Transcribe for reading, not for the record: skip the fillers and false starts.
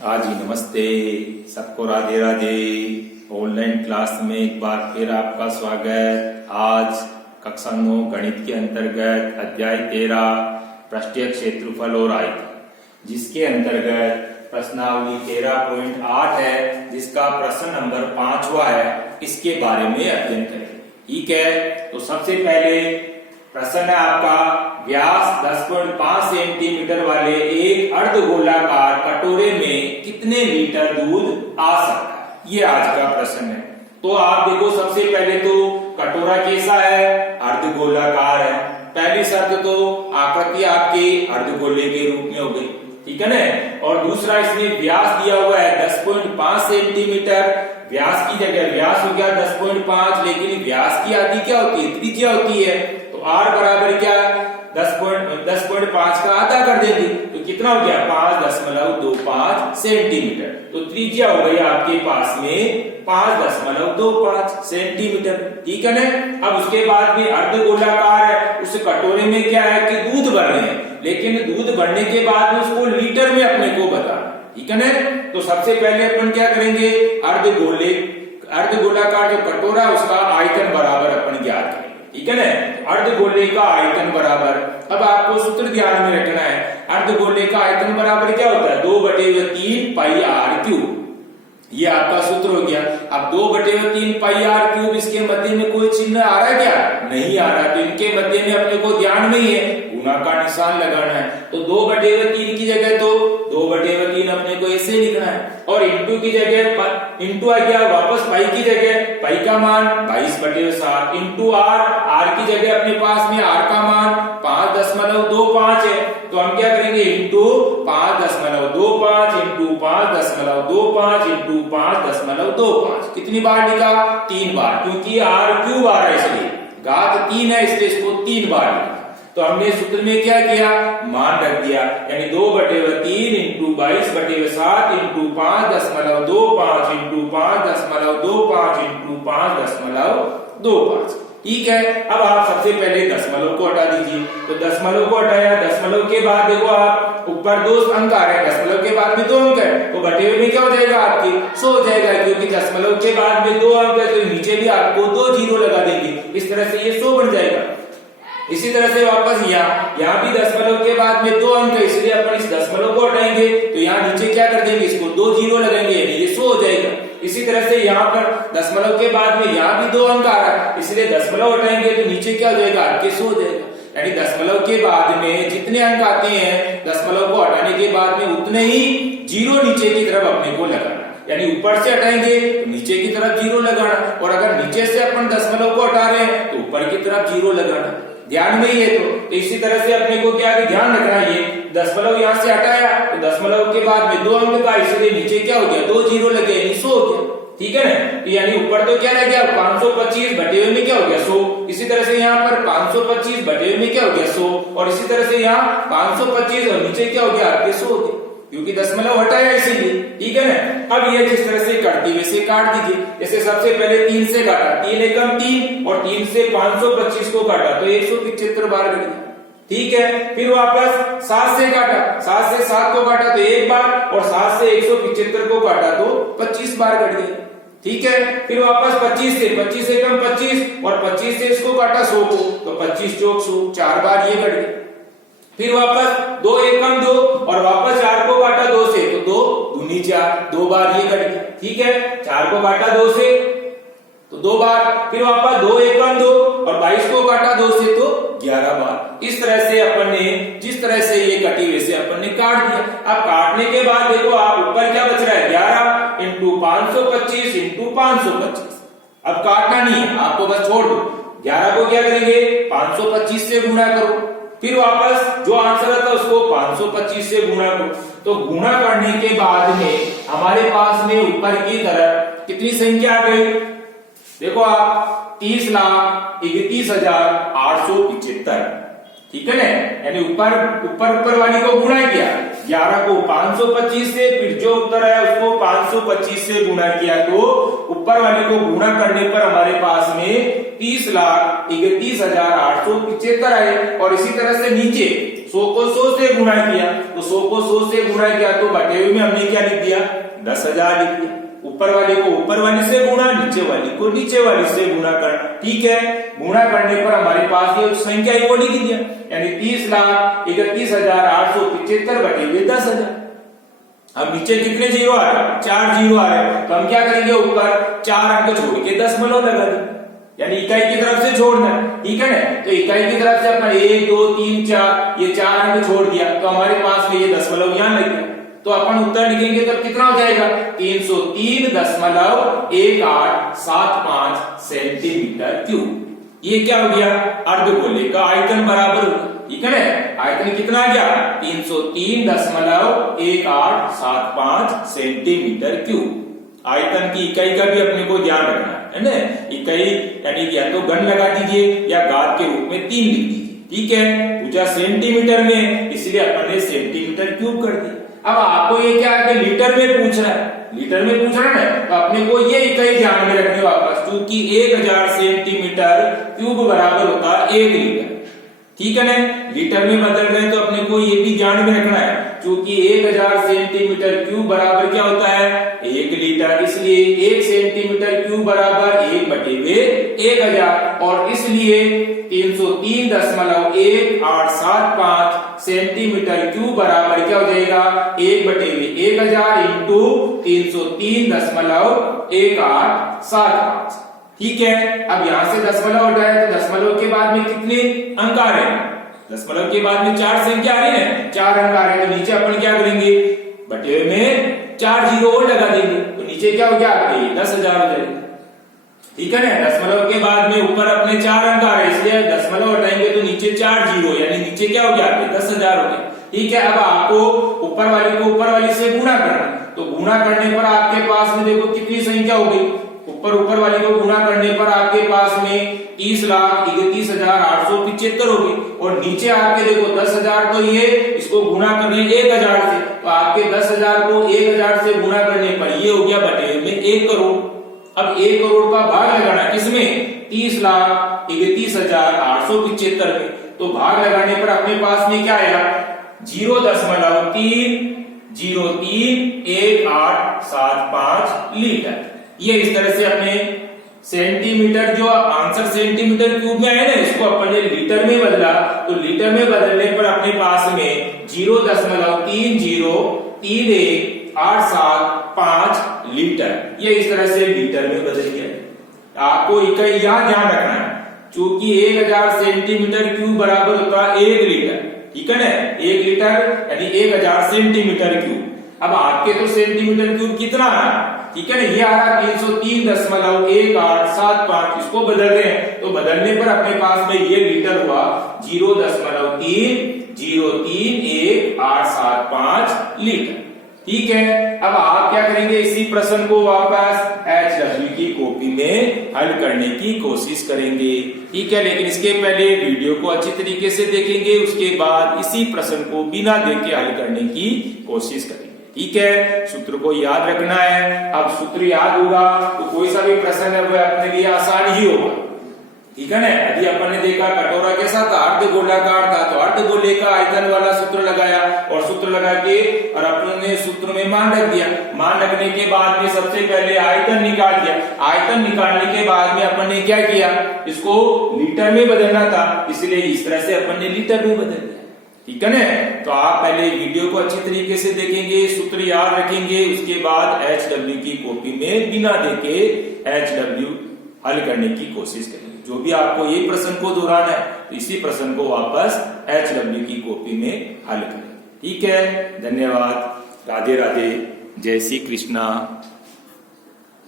हाँ जी, नमस्ते सबको, राधे राधे। ऑनलाइन क्लास में एक बार फिर आपका स्वागत। आज कक्षा 9 गणित के अंतर्गत अध्याय 13 पृष्ठीय क्षेत्रफल और आयतन, जिसके अंतर्गत प्रश्नावली 13.8 है, जिसका प्रश्न नंबर 5वां है, इसके बारे में अध्ययन करेंगे। ठीक है, तो सबसे पहले प्रश्न है आपका, व्यास 10.5 सेंटीमीटर वाले एक अर्धगोलाकार कटोरे में कितने लीटर दूध आ सकता है, ये आज का प्रश्न है। तो आप देखो, सबसे पहले तो कटोरा कैसा है, अर्धगोलाकार है। पहली शर्त तो आकृति आपके अर्धगोले के रूप में हो गई, ठीक है ना। और दूसरा, इसमें व्यास दिया हुआ है 10.5 सेंटीमीटर। व्यास की जगह व्यास हो गया 10.5, लेकिन व्यास की आधी क्या होती है, त्रिज्या होती है। तो r बराबर क्या, 10.5 का आधा कर देंगे तो कितना हो गया, 5.25 सेंटीमीटर। तो त्रिज्या हो गई आपके पास में 5.25 सेंटीमीटर, ठीक है ना। अब उसके बाद भी अर्धगोलाकार है, उस कटोरे में क्या है कि दूध भर रहे हैं, लेकिन दूध भरने के बाद में उसको लीटर में अपने को बताना, ठीक है ना। तो सबसे पहले अपन क्या करेंगे, अर्धगोलाकार जो कटोरा उसका आयतन बराबर अपन ज्ञात करेंगे, ठीक है ना। अर्धगोले का आयतन बराबर, अब आपको सूत्र ध्यान में रखना है, अर्धगोले का आयतन बराबर क्या होता है, 2/3 पाई आर क्यूब। ये आपका सूत्र हो गया। अब 2/3 पाई आर क्यूब, इसके मध्य में कोई चिन्ह आ रहा है क्या, नहीं आ रहा, तो इनके मध्य में अपने को ध्यान में ही है, गुणा का निशान लगाना है। तो 2/3 की जगह तो 2/3 अपने को ऐसे लिखना है, और इंटू की जगह इंटू आ गया, वापस पाई की जगह पाई का मान 22/7 इंटू आर की जगह अपने पास में आर का मान 5.25 है। तो हम क्या करेंगे, इंटू 5.25 इंटू 5.25 इंटू 5.25। कितनी बार लिखा, 3 बार, क्योंकि आर क्यूब आ रहा है, इसलिए घात 3 है, इसलिए इसको 3 बार लिखा। तो हमने सूत्र में क्या किया, मान रख दिया, यानी 2/3 इंटू 22/7 इंटू 5.25 इंटू 5.25 इंटू 5.25, ठीक है। अब आप सबसे पहले दशमलव को हटा दीजिए। तो दशमलव को हटाया, दशमलव के बाद देखो आप ऊपर 2 अंक आ रहे हैं, दशमलव के बाद में 2 अंक है, तो बटे हुए में क्या हो जाएगा आपके 100 हो जाएगा, क्योंकि दशमलव के बाद में 2 अंक है, तो नीचे भी आपको 2 जीरो लगा देंगे, इस तरह से ये 100 बन जाएगा। इसी तरह से वापस यहाँ भी दशमलव के बाद में 2 अंक है, इसलिए अपन इस दशमलव को हटाएंगे, तो यहाँ नीचे क्या कर देंगे, इसको 2 जीरो लगाएंगे, यानी ये 100 हो जाएगा। इसी तरह से यहाँ पर दशमलव के बाद में यहाँ भी 2 अंक आ रहा है, इसलिए दशमलव हटाएंगे तो नीचे क्या हो जाएगा, आपके 100 हो जाएगा। यानी दशमलव के बाद में जितने अंक आते हैं, दशमलव को हटाने के बाद में उतने ही जीरो नीचे की तरफ अपने को लगाना, यानी ऊपर से हटाएंगे तो नीचे की तरफ जीरो लगाना, और अगर नीचे से अपन दशमलव को हटा रहे हैं तो ऊपर की तरफ जीरो लगाना, ध्यान में ही है। तो इसी तरह से अपने को क्या ध्यान रखना है, ये दशमलव यहाँ से हटाया तो दशमलव के बाद में 2 अंक का, इसलिए नीचे क्या हो गया, 2 जीरो लगे, 100 हो गया, ठीक है ना। तो यानी ऊपर तो क्या रह गया, 525 बटे हुए में क्या हो गया, 100। इसी तरह से यहाँ पर 525 बटे हुए में क्या हो गया, 100, और इसी तरह से यहाँ 525 और नीचे क्या हो गया, आपके 100 हो गया, क्योंकि दशमलव हटाया इसीलिए, ठीक है ना। अब ये जिस तरह से काटती वैसे काट दीजिए। जैसे सबसे पहले 3 से काटा, 3 एकम 3, और 3 से 525 को काटा तो 175 बार कट गया, ठीक है। फिर वापस 7 से काटा, 7 से 7 को काटा तो 1 बार, और 7 से 175 को काटा तो 25 बार कट गया, ठीक है। फिर वापस 25 से 25 एकम 25, और 25 से इसको काटा 100 को, तो 25 चौक 100, 4 बार ये कट गया। फिर वापस 2 एकम 2, और वापस 4 को काटा 2 से, तो 2 दूनी 4, 2 बार ये कट गया, ठीक है। 4 को काटा 2 से तो 2 बार, फिर वापस 2 एकम 2, और 22 को काटा 2 से तो 11 बार। इस तरह से अपन ने, जिस तरह से ये कटी वैसे अपन ने काट दिया। अब काटने के बाद देखो आप ऊपर क्या बच रहा है, 11 इंटू 525 इंटू 525। अब काटना नहीं है आपको, बस छोड़ दो। 11 को क्या करेंगे, 525 से गुणा करो, फिर वापस जो आंसर आता है उसको 525 से गुणा करो। तो गुणा करने के बाद में हमारे पास में ऊपर की तरफ कितनी संख्या आ गई, देखो आप 30,31,875, ठीक है ना। यानी ऊपर वाली को गुणा किया, 11 को 525 से, फिर जो उत्तर है उसको 525 से गुणा किया, तो ऊपर वाले को गुणा करने पर हमारे पास में 30,31,875 आए। और इसी तरह से नीचे 100 को 100 से गुणा किया, तो 100 को 100 से गुणा किया तो बटे हुए में हमने क्या लिख दिया, 10,000 लिख दिया। ऊपर वाले को ऊपर वाले से गुणा, नीचे वाले को नीचे वाले से गुणा करना, ठीक है। गुणा करने पर हमारे पास ये संख्या ही वो लिख दिया, यानी 30,31,875 बटे हुए 10,000। अब नीचे कितने जीरो आ रहे, 4 जीरो आ रहे, तो हम क्या करेंगे, ऊपर 4 अंक छोड़ के दशमलव लगा देंगे, यानी इकाई की तरफ से छोड़ना है, ठीक है ना। तो इकाई की तरफ से अपना 1 2 3 4 ये 4 अंक छोड़ दिया, तो हमारे पास में ये दशमलव यहां लग गया, तो अपन उत्तर लिखेंगे तब कितना हो जाएगा, 303.1875 सेंटीमीटर क्यूब। ये क्या हो गया, अर्धगोले का आयतन बराबर होगा, ठीक है ना। आयतन कितना आ गया, 303.1875 सेंटीमीटर क्यूब। आयतन की इकाई का भी अपने को ध्यान रखना है ना, इकाई यानी या तो घन लगा दीजिए या घात के रूप में 3 लिख दीजिए, ठीक है। पूछा सेंटीमीटर में, इसलिए अपन ने सेंटीमीटर क्यूब कर दिया। अब आपको ये क्या है, लीटर में पूछ रहा है, लीटर में पूछ रहा है, तो अपने को ये इकाई ध्यान में रखने वापस, क्योंकि 1000 सेंटीमीटर क्यूब बराबर होता है 1 लीटर, ठीक है ना। लीटर में बदल रहे हैं तो अपने को ये भी ध्यान में रखना है, क्योंकि 1000 सेंटीमीटर क्यूब बराबर क्या होता है, 1 लीटर, इसलिए 1 सेंटीमीटर क्यूब बराबर 1/1000, और इसलिए 303.1875 सेंटीमीटर क्यूब बराबर क्या हो जाएगा, 1/1000 इंटू 303.1875, ठीक है। अब यहां से दशमलव हटाए तो दशमलव के बाद में कितने अंक आ रहे हैं, दशमलव के बाद में 4 संख्या आ रही है, 4 अंक आ रहे हैं, तो नीचे अपन क्या करेंगे, बटे में 4 जीरो और लगा देंगे, तो नीचे क्या हो गया आपके 10,000 हो जाएगा, ठीक है ना। दशमलव के बाद में ऊपर अपने 4 अंक आ रहे हैं, इसलिए दशमलव हटाएंगे तो नीचे 4 जीरो, यानी नीचे क्या हो गया आपके 10,000 हो गया, ठीक है। अब आपको ऊपर वाले को ऊपर वाली से गुणा करना, तो गुणा करने पर आपके पास में देखो कितनी संख्या हो गई, ऊपर वाली को गुणा करने पर आपके पास में 30,31,875 हो गई, और नीचे आपके देखो 10,000, तो ये इसको गुणा करने 1000 से, तो आपके 10,000 को 1000 से गुणा करने पर ये हो गया बटे में 1 करोड़। अब 1 करोड़ का भाग लगाना किसमें, 30,31,875 में, तो भाग लगाने पर अपने पास में क्या आया, 0.3031875 लीटर। ये इस तरह से अपने सेंटीमीटर, जो आंसर सेंटीमीटर क्यूब में है ना, इसको अपन ने लीटर में बदला, तो लीटर में बदलने पर अपने पास में 0.3031875 लीटर, ये इस तरह से लीटर में बदल गया। आपको इकाई यहां ध्यान रखना है, क्योंकि 1000 सेंटीमीटर क्यूब बराबर होता है 1 लीटर, ठीक है ना। 1 लीटर यानी 1000 सेंटीमीटर क्यूब। अब आपके तो सेंटीमीटर क्यूब कितना है, ठीक है ना, ये आ रहा 303.1875, इसको बदल रहे हैं, तो बदलने पर अपने पास में ये लीटर हुआ 0.3031875 लीटर, ठीक है। अब आप क्या करेंगे, इसी प्रश्न को वापस HW की कॉपी में हल करने की कोशिश करेंगे, ठीक है। लेकिन इसके पहले वीडियो को अच्छी तरीके से देखेंगे, उसके बाद इसी प्रश्न को बिना देखे हल करने की कोशिश करेंगे, ठीक है। सूत्र को याद रखना है, अब सूत्र याद होगा तो कोई सा भी प्रश्न है वो अपने लिए आसान ही होगा, ठीक है ना। अभी अपन ने देखा कटोरा के साथ अर्धगोलाकार था, तो अर्धगोले का आयतन वाला सूत्र लगाया, और सूत्र लगा के और अपन ने सूत्र में मान रख दिया। मान रखने के बाद में सबसे पहले आयतन निकाल दिया। आयतन निकालने के बाद में अपन ने क्या किया, इसको लीटर में बदलना था, इसलिए इस तरह से अपन ने लीटर में बदल दिया, ठीक है ना। तो आप पहले वीडियो को अच्छी तरीके से देखेंगे, सूत्र याद रखेंगे, उसके बाद HW की कॉपी में बिना देखे HW हल करने की कोशिश करेंगे। जो भी आपको ये प्रश्न को दोहराना है, तो इसी प्रश्न को वापस HW की कॉपी में हल करें, ठीक है। धन्यवाद, राधे राधे, जय श्री कृष्णा।